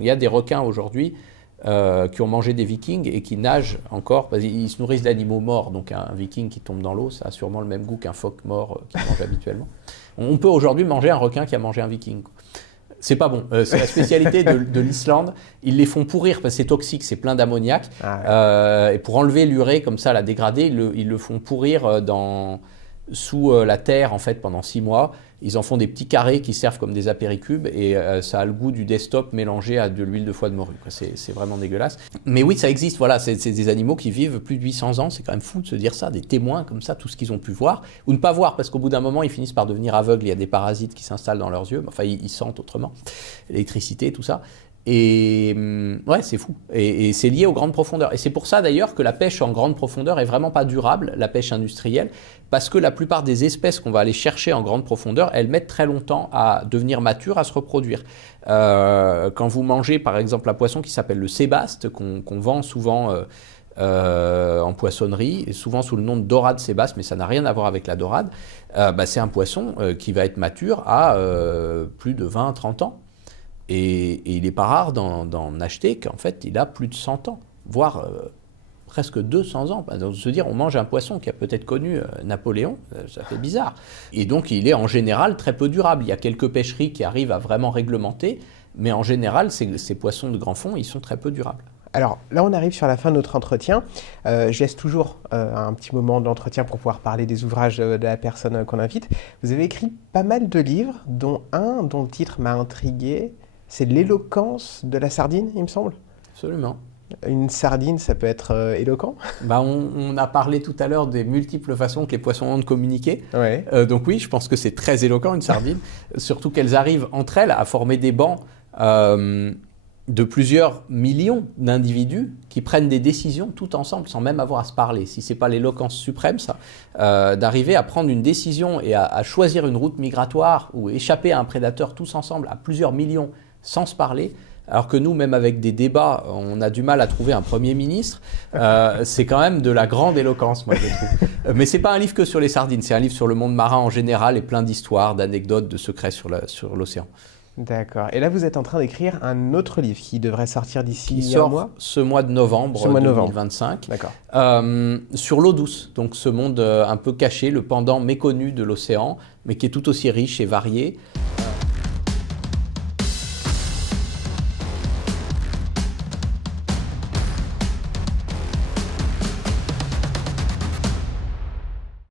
Il y a des requins aujourd'hui qui ont mangé des vikings et qui nagent encore, parce qu'ils se nourrissent d'animaux morts. Donc un viking qui tombe dans l'eau, ça a sûrement le même goût qu'un phoque mort qui mange habituellement. On peut aujourd'hui manger un requin qui a mangé un viking. C'est pas bon. C'est la spécialité de l'Islande. Ils les font pourrir parce que c'est toxique, c'est plein d'ammoniac. Et pour enlever l'urée, comme ça, la dégrader, ils le font pourrir sous la terre en fait pendant 6 mois. Ils en font des petits carrés qui servent comme des apéricubes et ça a le goût du desktop mélangé à de l'huile de foie de morue. C'est vraiment dégueulasse. Mais oui, ça existe. Voilà, c'est des animaux qui vivent plus de 800 ans. C'est quand même fou de se dire ça. Des témoins comme ça, tout ce qu'ils ont pu voir ou ne pas voir parce qu'au bout d'un moment, ils finissent par devenir aveugles. Il y a des parasites qui s'installent dans leurs yeux. Enfin, ils sentent autrement. L'électricité, tout ça. Et ouais, c'est fou. Et c'est lié aux grandes profondeurs. Et c'est pour ça d'ailleurs que la pêche en grande profondeur est vraiment pas durable, la pêche industrielle, parce que la plupart des espèces qu'on va aller chercher en grande profondeur, elles mettent très longtemps à devenir matures, à se reproduire. Quand vous mangez par exemple un poisson qui s'appelle le sébaste, qu'on vend souvent en poissonnerie, et souvent sous le nom de dorade sébaste, mais ça n'a rien à voir avec la dorade, c'est un poisson qui va être mature à plus de 20-30 ans. Et il n'est pas rare d'en acheter qu'en fait, il a plus de 100 ans, voire presque 200 ans. Donc, se dire, on mange un poisson qui a peut-être connu Napoléon, ça fait bizarre. Et donc, il est en général très peu durable. Il y a quelques pêcheries qui arrivent à vraiment réglementer, mais en général, ces poissons de grand fond, ils sont très peu durables. Alors là, on arrive sur la fin de notre entretien. Je laisse toujours un petit moment d'entretien pour pouvoir parler des ouvrages de la personne qu'on invite. Vous avez écrit pas mal de livres, dont un dont le titre m'a intrigué. C'est l'éloquence de la sardine, il me semble. Absolument. Une sardine, ça peut être éloquent. On a parlé tout à l'heure des multiples façons que les poissons ont de communiquer. Ouais. Donc oui, je pense que c'est très éloquent, une sardine. Surtout qu'elles arrivent entre elles à former des bancs de plusieurs millions d'individus qui prennent des décisions tout ensemble sans même avoir à se parler. Si ce n'est pas l'éloquence suprême, ça, d'arriver à prendre une décision et à choisir une route migratoire ou échapper à un prédateur tous ensemble à plusieurs millions sans se parler, alors que nous, même avec des débats, on a du mal à trouver un Premier ministre, c'est quand même de la grande éloquence, moi, je trouve. Mais ce n'est pas un livre que sur les sardines, c'est un livre sur le monde marin en général et plein d'histoires, d'anecdotes, de secrets sur l'océan. D'accord. Et là, vous êtes en train d'écrire un autre livre qui devrait sortir d'ici un mois. Qui sort ce mois de novembre 2025. D'accord. Sur l'eau douce, donc ce monde un peu caché, le pendant méconnu de l'océan, mais qui est tout aussi riche et varié.